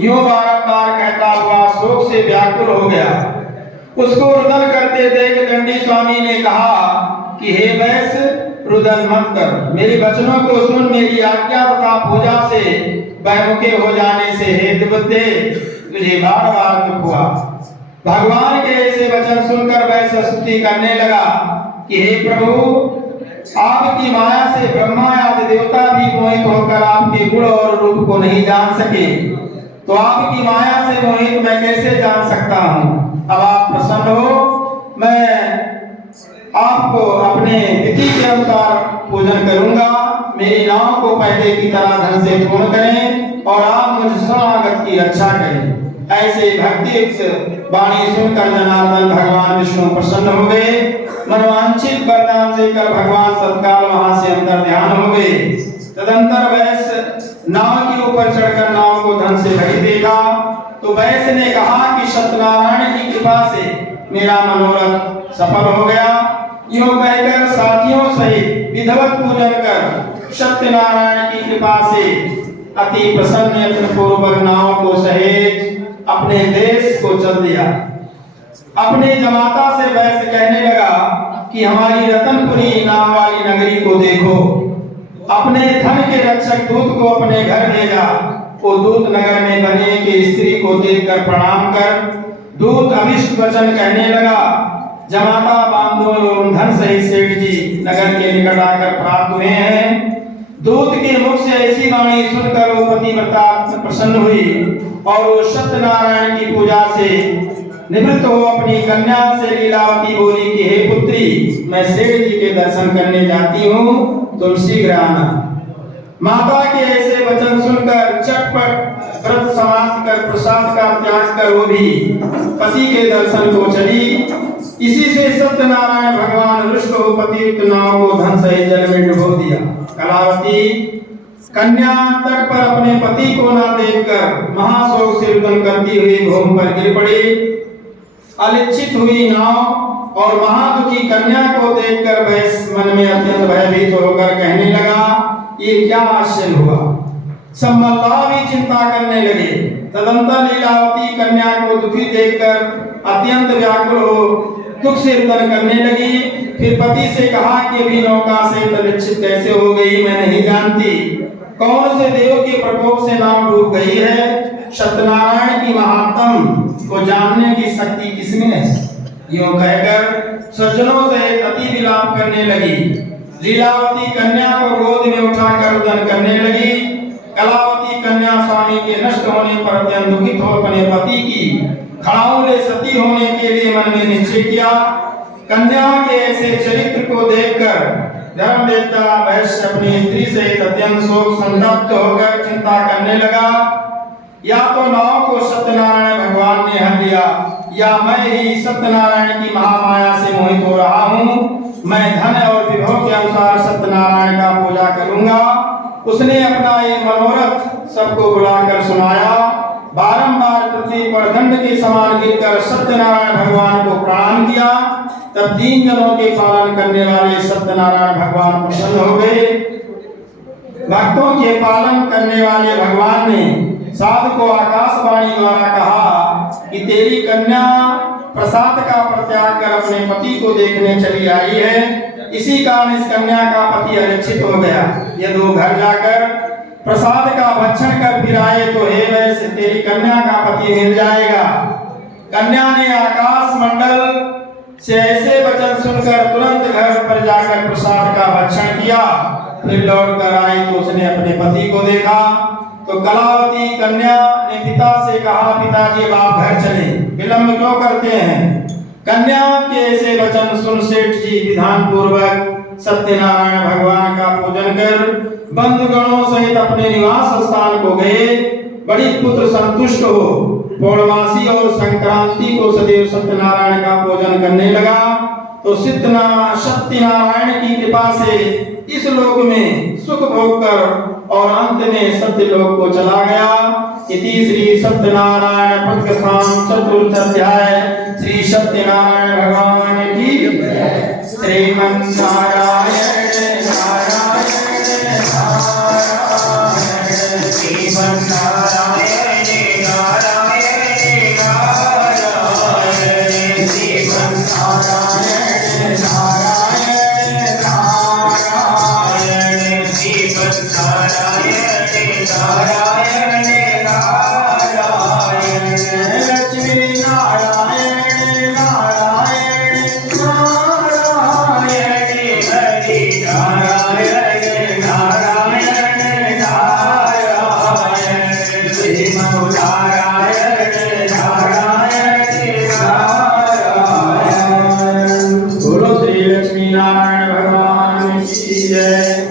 यूं बारंबार कहता हुआ शोक से व्याकुल हो गया। उसको रुदन करते देख दंडी स्वामी ने कहा कि हे वैश्य, रुदन मत कर, मेरे वचनों को सुन, मेरी आज्ञा तथा पूजा से बैमुखे हो जाने से हे दुबुद्धे तुझे बार बार दुख हुआ। भगवान के ऐसे वचन सुनकर वैश्य स्तुति करने लगा कि हे प्रभु, आपकी माया से ब्रह्मा आदि देवता भी मोहित होकर आपके गुण और रूप को नहीं जान सके, तो आपकी माया से मोहित मैं कैसे जान सकता हूँ। अब आप प्रसन्न हो, मैं आपको अपने विधि के अनुसार पूजन करूंगा। मेरी नाव को पहले की तरह धन से पूर्ण करें और आप मुझ शरणागत की रक्षा करें। ऐसे भक्ति वाणी सुनकर जनार्दन भगवान विष्णु प्रसन्न हो गए। मनवांछित वरदान देकर भगवान तत्काल वहां से अंतर ध्यान हो गए। तदंतर वैश्य नाव के ऊपर चढ़कर नाव को धन से भरी देखा तो वैश्य ने कहा कि सत्यनारायण की कृपा से मेरा मनोरथ सफल हो गया। यूं कहकर साथियों सहित विधिवत पूजन कर सत्यनारायण की कृपा से अति प्रसन्न यत्न पूर्वक नाव को सहेज अपने देश को चल दिया। अपने जमाता से वैश्य कहने लगा कि हमारी रतनपुरी नाम वाली नगरी को देखो। अपने धन के रक्षक दूत को अपने घर भेजा। वो दूत नगर में बने के स्त्री को देखकर प्रणाम कर दूत अभिष्ट वचन कहने लगा। जमाता बांधो एवं धन सहित सेठ जी नगर के निकट आकर प्राप्त हुए हैं। दूत के मुख से ऐसी वाणी सुनकर वो पतिव्रता प्रसन्न हुई और वो सत्यनारायण की पूजा से निवृत्त हो अपनी कन्या से लीलावती बोली कि हे पुत्री, मैं सेठ जी के दर्शन करने जाती हूँ, तुम शीघ्र आना। माता के ऐसे वचन सुनकर चटपट व्रत समाप्त कर प्रसाद का त्याग कर वो भी पति के दर्शन को चली। इसी से सत्यनारायण भगवान रुष्ट हो पतियुक्त नाव को धन सहित जल में डुबो दिया। कलावती कन्या तट पर अपने पति को न देखकर महाशोक से रुदन करती हुई भूमि पर गिर पड़ी। अलिच्छित हुई नाव और महादुखी कन्या को देखकर वैश्य मन में अत्यंत भयभीत होकर कहने लगा, ये क्या आश्चर्य हुआ। सब मल्लाह भी चिंता करने लगे। तदंतर लीलावती कन्या को दुखी देखकर अत्यंत व्याकुल हो दुख से रुदन करने लगी। फिर पति से कहा कि अभी नौका से अलिच्छित कैसे हो गई मैं नहीं जानती। कौन से देव के प्रकोप से नाव डूब गई है। सत्यनारायण की महात्म को जानने की शक्ति किसमें है। यूं कहकर सज्जनों से अति विलाप करने लगी। लीलावती कन्या को गोद में उठाकर रुदन करने लगी। कलावती कन्या स्वामी के नष्ट होने पर अत्यंत दुखित हो अपने पति की खड़ाऊं सती होने के लिए मन में निश्चय किया। कन्या के ऐसे चरित्र को देखकर धर्मवेत्ता वैश्य अपनी स्त्री से अत्यंत शोक संतप्त होकर चिंता करने लगा। या तो नाव को सत्यनारायण भगवान ने हर दिया या मैं ही सत्यनारायण की महामाया से मोहित हो रहा हूँ। मैं धन और विभव के अनुसार सत्यनारायण का पूजा करूंगा। उसने अपना ये मनोरथ सबको बुलाकर सुनाया। बारंबार पृथ्वी पर दंड के समान गिरकर सत्यनारायण भगवान को प्रणाम किया। तब दीन जनों के पालन करने वाले सत्यनारायण भगवान प्रसन्न हो गए। भक्तों के पालन करने वाले भगवान ने साधु को आकाशवाणी द्वारा कहा कि तेरी कन्या प्रसाद का परित्याग कर अपने पति को देखने चली आई है। इसी कारण इस कन्या का पति अनिच्छित हो गया। यदि वो घर जाकर प्रसाद का भक्षण कर फिर आए तो हे वैश्य तेरी कन्या का पति मिल जाएगा। कन्या ने आकाश मंडल से ऐसे वचन सुनकर तुरंत घर पर जाकर प्रसाद का भक्षण किया। फिर लौट कर आई तो उसने अपने पति को देखा। तो कलावती कन्या ने पिता से कहा, पिताजी अब आप घर चले, विलंब क्यों करते हैं। कन्या के ऐसे वचन सुन सेठ जी विधान पूर्वक सत्यनारायण भगवान का पूजन कर बंधुगणों सहित अपने निवास स्थान को गए। बड़ी पुत्र संतुष्ट हो पौर्णमासी और संक्रांति को सदैव सत्यनारायण का पूजन करने लगा। तो सत्यनारायण की कृपा से इस लोक में सुख भोग कर और अंत में सत्य लोक को चला गया। इति श्री सत्यनारायण पदकथाम चतुर्थ अध्याय। श्री सत्यनारायण भगवान की जय। श्रीमन्नारायण नारायण नारायण श्रीमन्नारायण उतार